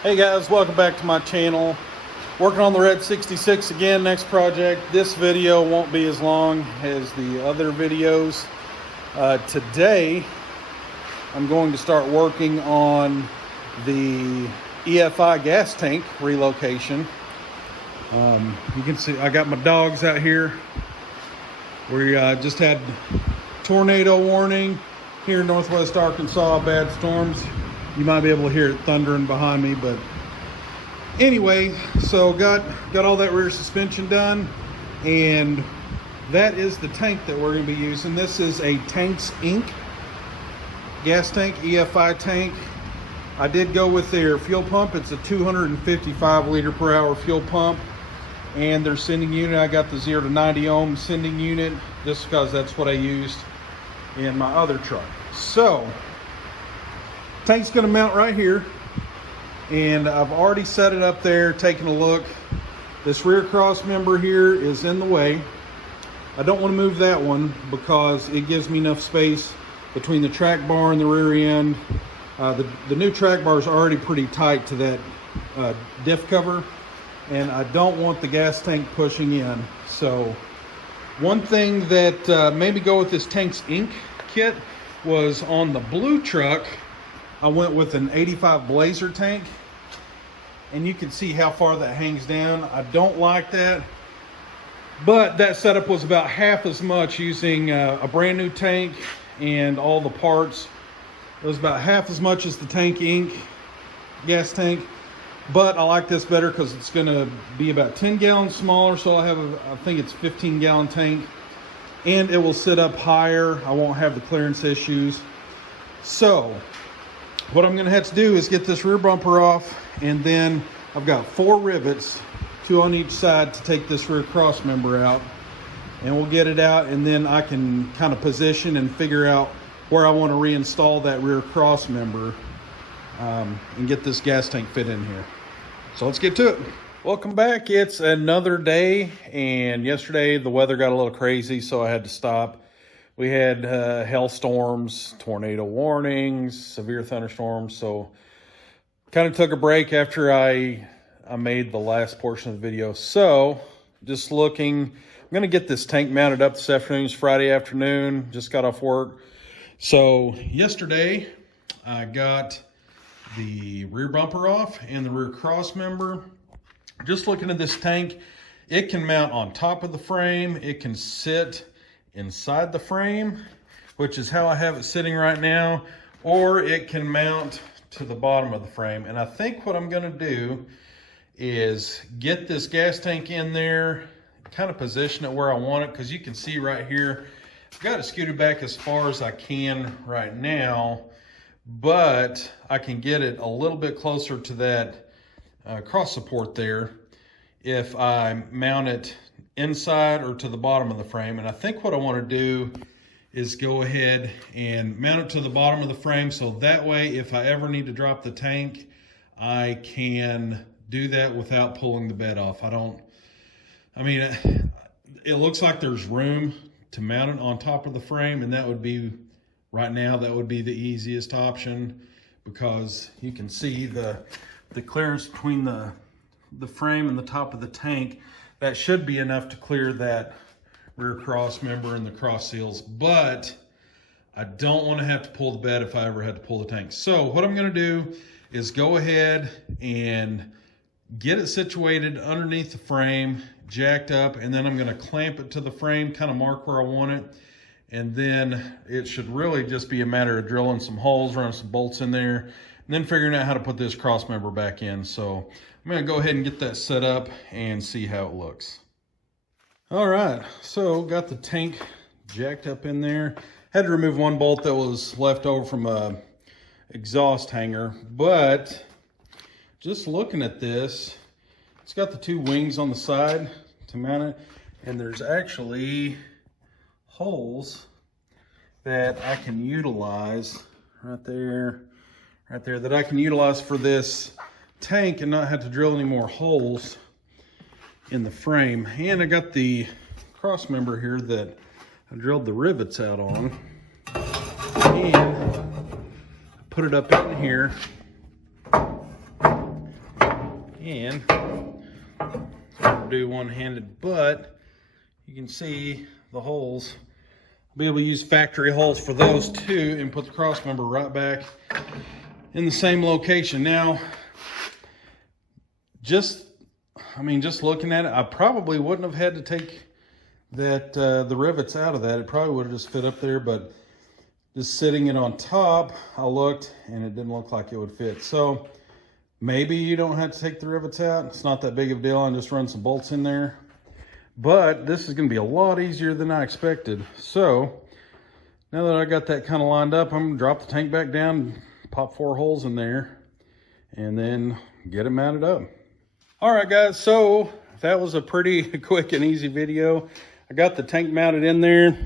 Hey guys, welcome back to my channel. Working on the Red 66 again, next project. This video won't be as long as the other videos. Today, I'm going to start working on the EFI gas tank relocation. You can see I got my dogs out here. We just had tornado warning here in Northwest Arkansas, bad storms. You might be able to hear it thundering behind me, but anyway, so got all that rear suspension done, and that is the tank that we're going to be using. This is a Tanks Inc. gas tank, EFI tank. I did go with their fuel pump. It's a 255 liter per hour fuel pump, and their sending unit, I got the 0 to 90 ohm sending unit just because that's what I used in my other truck. So tank's going to mount right here, and I've already set it up there, taking a look. This rear cross member here is in the way. I don't want to move that one because it gives me enough space between the track bar and the rear end. The new track bar is already pretty tight to that diff cover, and I don't want the gas tank pushing in. So one thing that made me go with this Tanks Inc. kit was on the blue truck, I went with an 85 Blazer tank, and you can see how far that hangs down. I don't like that, but that setup was about half as much using a brand new tank and all the parts. It was about half as much as the Tank Inc. gas tank, but I like this better because it's going to be about 10 gallons smaller, so I have I think it's 15 gallon tank, and it will sit up higher. I won't have the clearance issues. So what I'm going to have to do is get this rear bumper off, and then I've got 4 rivets, 2 on each side, to take this rear cross member out, and we'll get it out, and then I can kind of position and figure out where I want to reinstall that rear cross member and get this gas tank fit in here. So let's get to it. Welcome back. It's another day, and yesterday the weather got a little crazy, so I had to stop. We had hailstorms, tornado warnings, severe thunderstorms, so kind of took a break after I made the last portion of the video. So just looking, I'm going to get this tank mounted up this afternoon. It's Friday afternoon, just got off work. So yesterday I got the rear bumper off and the rear cross member. Just looking at this tank, it can mount on top of the frame, it can sit inside the frame, which is how I have it sitting right now, or it can mount to the bottom of the frame. And I think what I'm going to do is get this gas tank in there, kind of position it where I want it, because you can see right here I've got it scooted back as far as I can right now, but I can get it a little bit closer to that cross support there if I mount it inside or to the bottom of the frame. And I think what I want to do is go ahead and mount it to the bottom of the frame, so that way if I ever need to drop the tank, I can do that without pulling the bed off. I mean, it looks like there's room to mount it on top of the frame, and that would be, right now, that would be the easiest option, because you can see the clearance between the frame and the top of the tank. That should be enough to clear that rear cross member and the cross seals, but I don't want to have to pull the bed if I ever had to pull the tank. So what I'm going to do is go ahead and get it situated underneath the frame, jacked up, and then I'm going to clamp it to the frame, kind of mark where I want it, and then it should really just be a matter of drilling some holes, running some bolts in there, and then figuring out how to put this cross member back in. So I'm going to go ahead and get that set up and see how it looks. All right, so got the tank jacked up in there. Had to remove one bolt that was left over from a exhaust hanger, but just looking at this, it's got the 2 wings on the side to mount it, and there's actually holes that I can utilize right there, that I can utilize for this tank and not have to drill any more holes in the frame. And I got the cross member here that I drilled the rivets out on, and put it up in here And I'll do one-handed, but you can see the holes. I'll be able to use factory holes for those too and put the cross member right back in the same location. Now, just looking at it, I probably wouldn't have had to take that the rivets out of that. It probably would have just fit up there, but just sitting it on top, I looked and it didn't look like it would fit. So maybe you don't have to take the rivets out. It's not that big of a deal. I just run some bolts in there. But this is going to be a lot easier than I expected. So now that I got that kind of lined up, I'm going to drop the tank back down, pop 4 holes in there, and then get it mounted up. All right, guys, so that was a pretty quick and easy video. I got the tank mounted in there.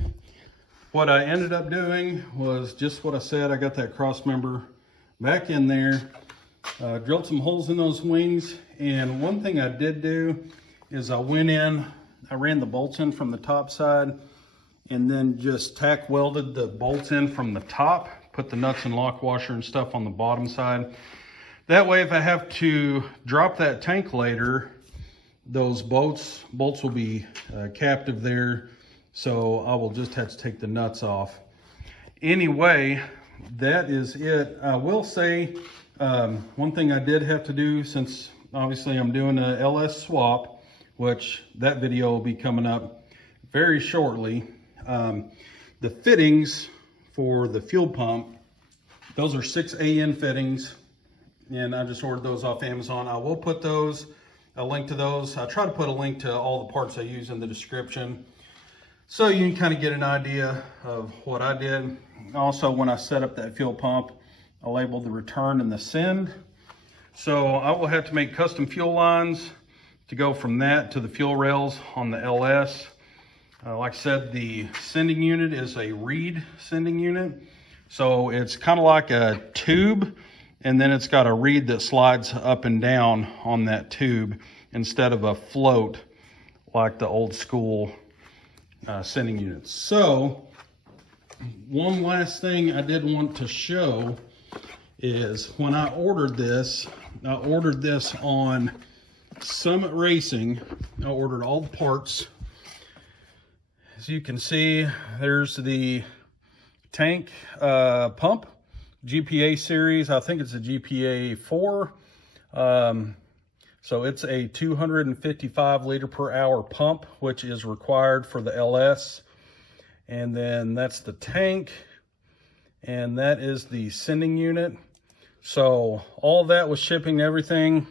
What I ended up doing was just what I said. I got that cross member back in there, drilled some holes in those wings. And one thing I did do is I went in, I ran the bolts in from the top side and then just tack welded the bolts in from the top, put the nuts and lock washer and stuff on the bottom side. That way, if I have to drop that tank later, those bolts will be captive there, so I will just have to take the nuts off. Anyway, that is it. I will say one thing I did have to do, since obviously I'm doing a LS swap, which that video will be coming up very shortly. The fittings for the fuel pump, those are 6 AN fittings, and I just ordered those off Amazon. I will put a link to those. I try to put a link to all the parts I use in the description, so you can kind of get an idea of what I did. Also, when I set up that fuel pump, I labeled the return and the send. So I will have to make custom fuel lines to go from that to the fuel rails on the LS. Like I said, the sending unit is a reed sending unit. So it's kind of like a tube, and then it's got a reed that slides up and down on that tube instead of a float like the old school sending units. So one last thing I did want to show is when I ordered this on Summit Racing. I ordered all the parts. As you can see, there's the tank pump, GPA series. I think it's a GPA 4. So it's a 255 liter per hour pump, which is required for the LS. And then that's the tank, and that is the sending unit. So all that with shipping and everything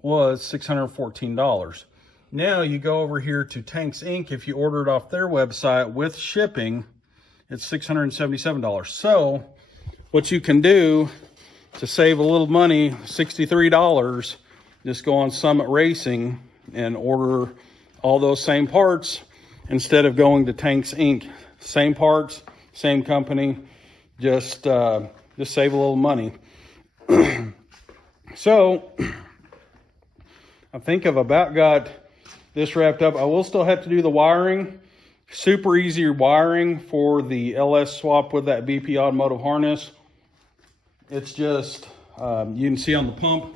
was $614. Now you go over here to Tanks Inc. If you order it off their website with shipping, it's $677. So what you can do to save a little money, $63, just go on Summit Racing and order all those same parts instead of going to Tanks Inc. Same parts, same company, just save a little money. So I think I've about got this wrapped up. I will still have to do the wiring. Super easy wiring for the LS swap with that BP automotive harness. It's just, you can see on the pump,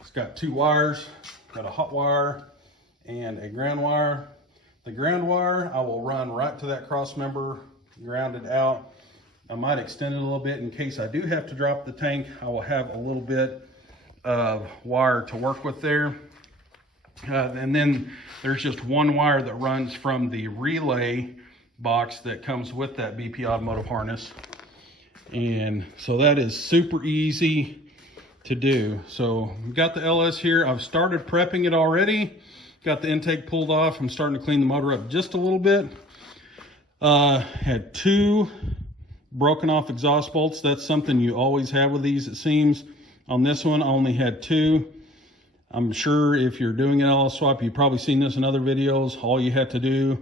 it's got 2 wires, got a hot wire and a ground wire. The ground wire, I will run right to that cross member, ground it out. I might extend it a little bit in case I do have to drop the tank. I will have a little bit of wire to work with there. And then there's just 1 wire that runs from the relay box that comes with that BP automotive harness. And so that is super easy to do. So we've got the LS here. I've started prepping it already. Got the intake pulled off. I'm starting to clean the motor up just a little bit. Had 2 broken off exhaust bolts. That's something you always have with these, it seems. On this one, I only had 2. I'm sure if you're doing an LS swap, you've probably seen this in other videos. All you have to do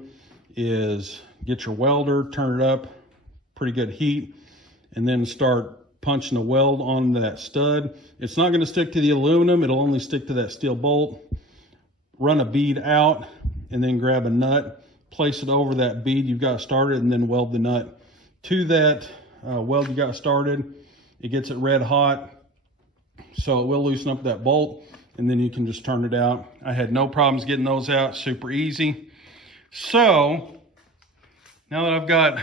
is get your welder, turn it up, pretty good heat, and then start punching a weld on that stud. It's not going to stick to the aluminum. It'll only stick to that steel bolt. Run a bead out and then grab a nut, place it over that bead you've got started, and then weld the nut to that weld you got started. It gets it red hot, so it will loosen up that bolt. and then you can just turn it out. I had no problems getting those out, super easy. So now that I've got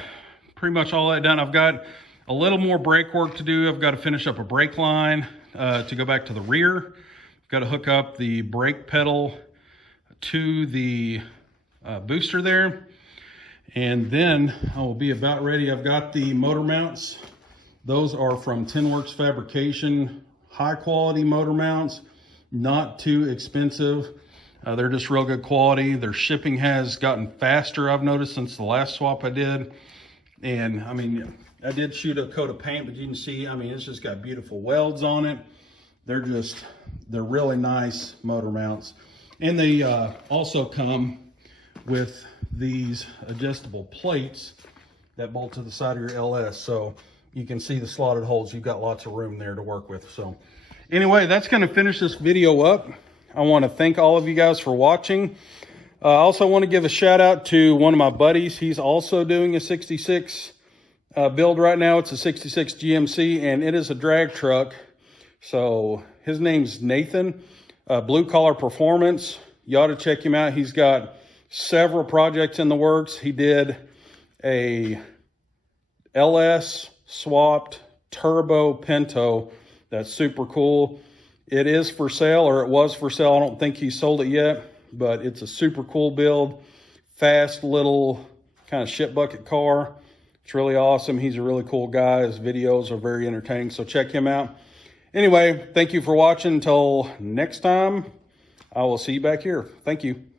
pretty much all that done, I've got a little more brake work to do. I've got to finish up a brake line to go back to the rear. I've got to hook up the brake pedal to the booster there. And then I will be about ready. I've got the motor mounts. Those are from Tinworks Fabrication. High quality motor mounts, not too expensive. They're just real good quality. Their shipping has gotten faster, I've noticed, since the last swap I did. And I mean, I did shoot a coat of paint, but you can see, I mean, it's just got beautiful welds on it. They're really nice motor mounts. And they also come with these adjustable plates that bolt to the side of your LS. So you can see the slotted holes. You've got lots of room there to work with. So anyway, that's going to finish this video up. I want to thank all of you guys for watching. I also want to give a shout out to one of my buddies. He's also doing a 66 build right now. It's a 66 GMC, and it is a drag truck. So his name's Nathan, Blue Collar Performance. You ought to check him out. He's got several projects in the works. He did a LS swapped turbo Pinto. That's super cool. It is for sale, or it was for sale. I don't think he sold it yet, but it's a super cool build. Fast little kind of ship bucket car. It's really awesome. He's a really cool guy. His videos are very entertaining, so check him out. Anyway, thank you for watching. Until next time, I will see you back here. Thank you.